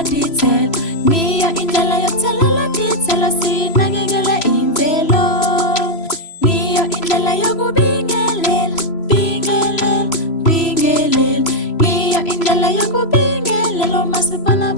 la detail. Niyo indlela yokuthelela detail sinakekele imvelo. Niyo indlela yokubingelela, bingelela, bingelela. Niyo indlela yokubingelela uma sibona